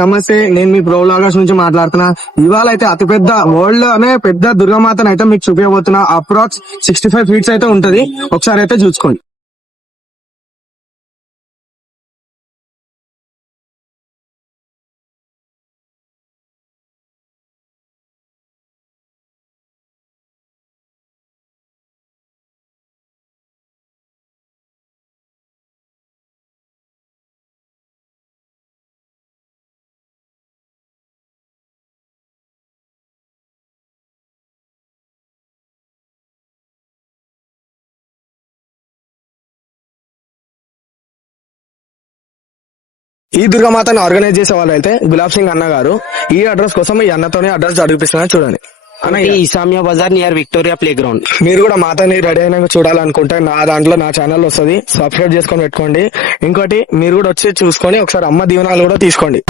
నమస్తే, నేను మీ pro vloggers నుంచి మాట్లాడుతున్నా. ఇవాళ అయితే అతిపెద్ద వరల్డ్ అనే పెద్ద దుర్గామాతను అయితే మీకు చూపించబోతున్నా. అప్రాక్స్ 65 ఫీట్స్ అయితే ఉంటది. ఒకసారి అయితే చూసుకోండి. ఈ దుర్గామాతను ఆర్గనైజ్ చేసే వాళ్ళు అయితే గులాబ్ సింగ్ అన్న గారు. ఈ అడ్రస్ కోసం ఈ అన్నతోనే అడ్రస్ అడిగిపిస్తున్నా చూడండి. Esamia Bazar near Victoria playground. మీరు కూడా మాతని రెడీ అయినాక చూడాలనుకుంటే నా దాంట్లో నా ఛానల్ వస్తుంది, సబ్స్క్రైబ్ చేసుకొని పెట్టుకోండి. ఇంకోటి మీరు కూడా వచ్చి చూసుకొని ఒకసారి అమ్మ దీవెనాలు కూడా తీసుకోండి.